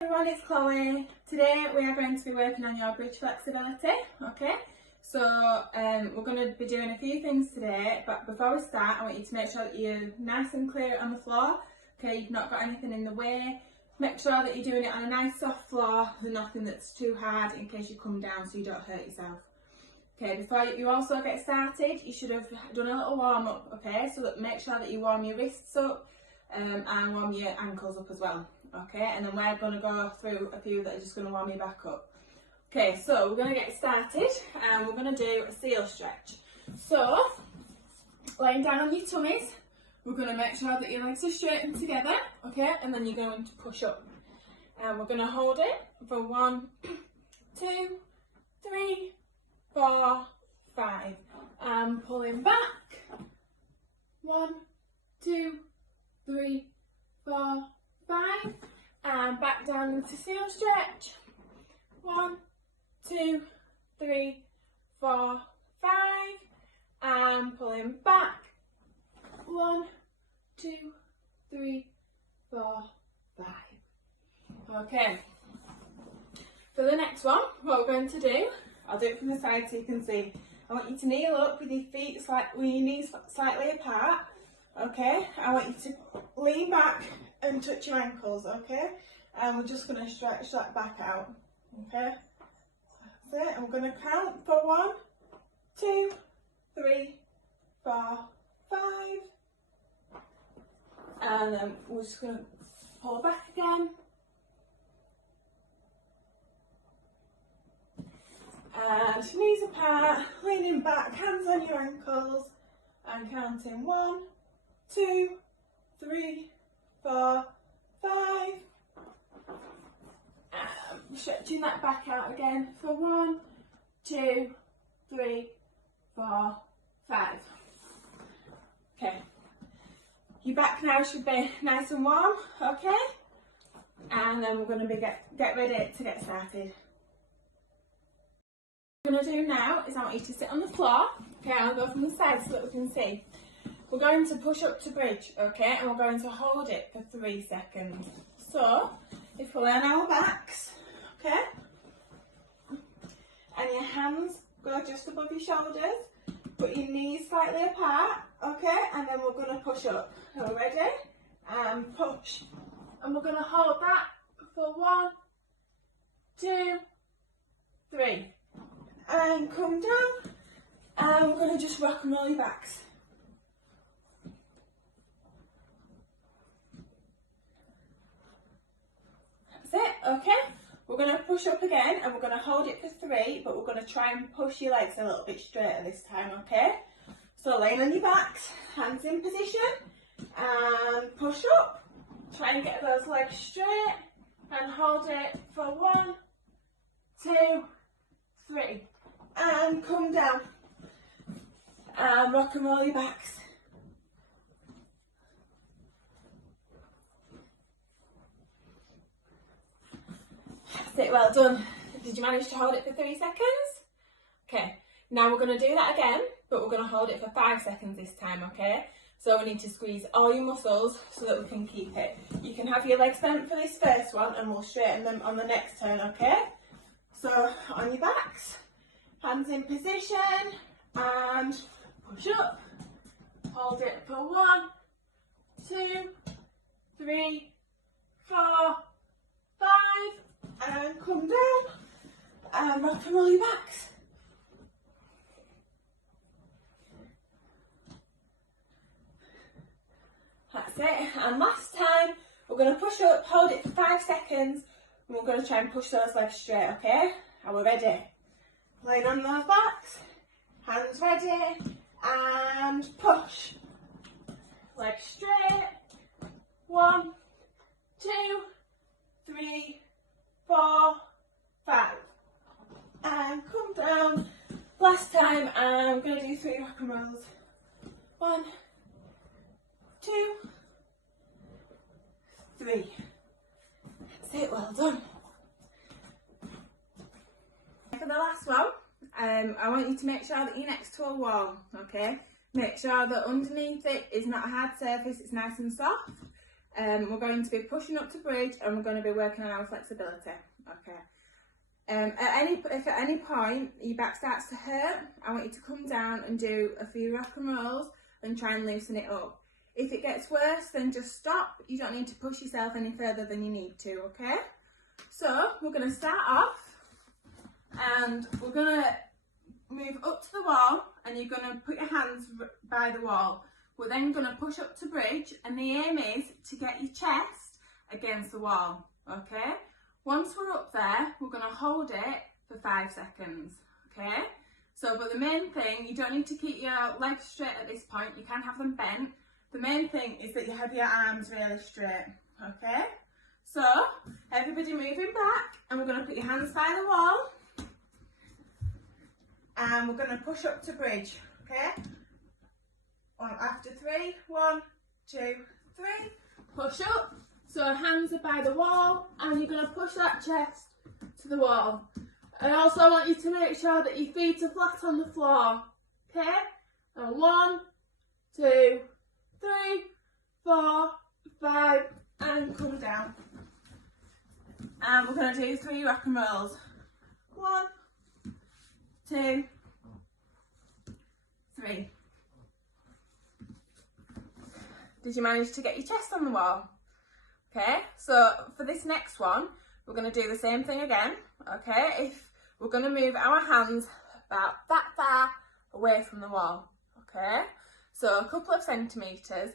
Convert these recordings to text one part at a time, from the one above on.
Everyone, it's Chloe. Today we are going to be working on your bridge flexibility, okay? So we're going to be doing a few things today, but before we start I want you to make sure that you're nice and clear on the floor, okay? You've not got anything in the way. Make sure that you're doing it on a nice soft floor with nothing that's too hard in case you come down so you don't hurt yourself. Okay, before you also get started, you should have done a little warm up, okay? So that make sure that you warm your wrists up and warm your ankles up as well. Okay, and then we're going to go through a few that are just going to warm you back up. Okay, so we're going to get started and we're going to do a seal stretch. So, laying down on your tummies, we're going to make sure that your legs are straightened together, okay, and then you're going to push up. And we're going to hold it for 1, 2, 3, 4, 5. And pulling back. 1, 2, 3, 4, 5, and back down into seal stretch. 1, 2, 3, 4, 5, and pulling back. 1, 2, 3, 4, 5. Okay. For the next one, what we're going to do, I'll do it from the side so you can see. I want you to kneel up with your feet with your knees slightly apart. Okay, I want you to lean back and touch your ankles, okay? And we're just going to stretch that back out, okay? That's it, and we're going to count for 1, 2, 3, 4, 5. And then we're just going to pull back again. And knees apart, leaning back, hands on your ankles, and counting 1, 2, 3, 4, 5. Stretching that back out again for 1, 2, 3, 4, 5. Okay. Your back now should be nice and warm, okay? And then we're going to be get ready to get started. What I'm going to do now is I want you to sit on the floor. Okay, I'll go from the side so that we can see. We're going to push up to bridge, okay, and we're going to hold it for 3 seconds. So, if we lay on our backs, okay, and your hands go just above your shoulders, put your knees slightly apart, okay, and then we're going to push up. So, ready? And push. And we're going to hold that for 1, 2, 3. And come down, and we're going to just rock and roll your backs. That's it, okay? We're going to push up again and we're going to hold it for 3, but we're going to try and push your legs a little bit straighter this time, okay? So laying on your backs, hands in position, and push up. Try and get those legs straight and hold it for 1, 2, 3. And come down and rock and roll your backs. That's it, well done. Did you manage to hold it for 3 seconds? Okay, now we're going to do that again, but we're going to hold it for 5 seconds this time, okay? So we need to squeeze all your muscles so that we can keep it. You can have your legs bent for this first one and we'll straighten them on the next turn, okay? So on your backs, hands in position and push up. Hold it for 1, 2, 3, 4, 5. And come down and rock and roll your backs. That's it. And last time, we're going to push up, hold it for 5 seconds, and we're going to try and push those legs straight, okay? Are we ready? Laying on those backs, hands ready, and push. Legs straight. 1, 2, 3, 4, 5. And come down. Last time, I'm going to do 3 rock and rolls. 1, 2, 3. That's it, well done. For the last one, I want you to make sure that you're next to a wall, okay? Make sure that underneath it is not a hard surface, it's nice and soft. we're going to be pushing up to bridge and we're going to be working on our flexibility. Okay. If at any point your back starts to hurt, I want you to come down and do a few rock and rolls and try and loosen it up. If it gets worse, then just stop. You don't need to push yourself any further than you need to, okay? So we're going to start off and we're going to move up to the wall and you're going to put your hands by the wall. We're then going to push up to bridge and the aim is to get your chest against the wall, okay? Once we're up there, we're going to hold it for 5 seconds, okay? So, but the main thing, you don't need to keep your legs straight at this point, you can have them bent. The main thing is that you have your arms really straight, okay? So, everybody moving back and we're going to put your hands by the wall and we're going to push up to bridge, okay? After 3, 1, 2, 3, push up. So hands are by the wall and you're going to push that chest to the wall. I also want you to make sure that your feet are flat on the floor, okay? And 1, 2, 3, 4, 5 and come down. And we're going to do 3 rock and rolls. 1, 2, 3. Did you manage to get your chest on the wall? Okay, so for this next one, we're going to do the same thing again, okay? If we're going to move our hands about that far away from the wall, okay? So a couple of centimetres,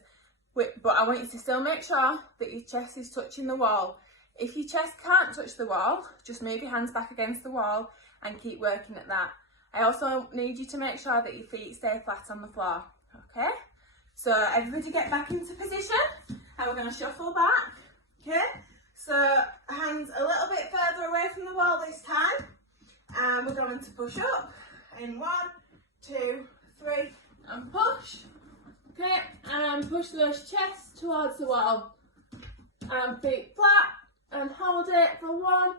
but I want you to still make sure that your chest is touching the wall. If your chest can't touch the wall, just move your hands back against the wall and keep working at that. I also need you to make sure that your feet stay flat on the floor, okay? So everybody get back into position and we're going to shuffle back, okay? So hands a little bit further away from the wall this time and we're going to push up in 1, 2, 3 and push, okay? And push those chests towards the wall and feet flat and hold it for 1,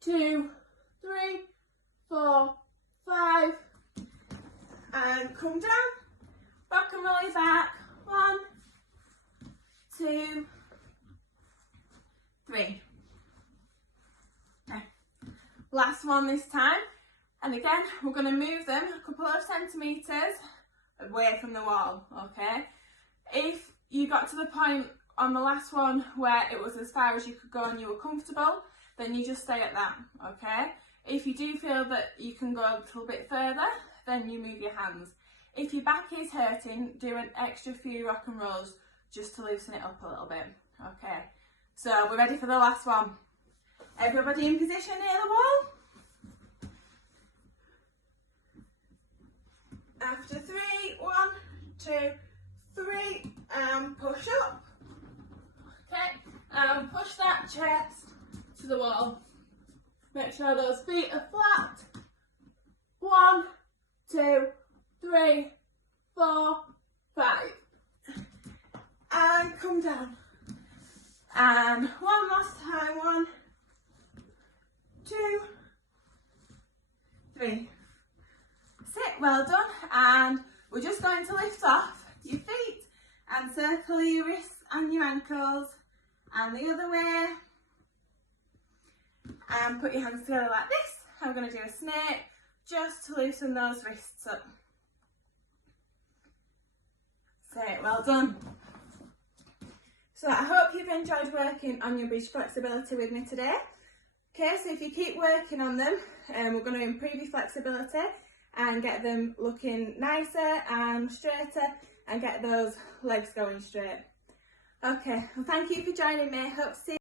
2, 3, 4, 5 and come down. Rock and roll your back. 1, 2, 3. Okay. Last one this time. And again, we're going to move them a couple of centimetres away from the wall, okay? If you got to the point on the last one where it was as far as you could go and you were comfortable, then you just stay at that, okay? If you do feel that you can go a little bit further, then you move your hands. If your back is hurting, do an extra few rock and rolls just to loosen it up a little bit. Okay, so we're ready for the last one. Everybody in position near the wall. After 3, 1, 2, 3, and push up. Okay, and push that chest to the wall. Make sure those feet are flat. 1, 2, 3, 4, 5. And come down. And one last time. 1, 2, 3. Sit, well done. And we're just going to lift off your feet and circle your wrists and your ankles and the other way. And put your hands together like this. I'm going to do a snake just to loosen those wrists up. So, well done. So I hope you've enjoyed working on your bridge flexibility with me today. Okay, so if you keep working on them, we're going to improve your flexibility and get them looking nicer and straighter and get those legs going straight. Okay, well thank you for joining me. Hope to see you.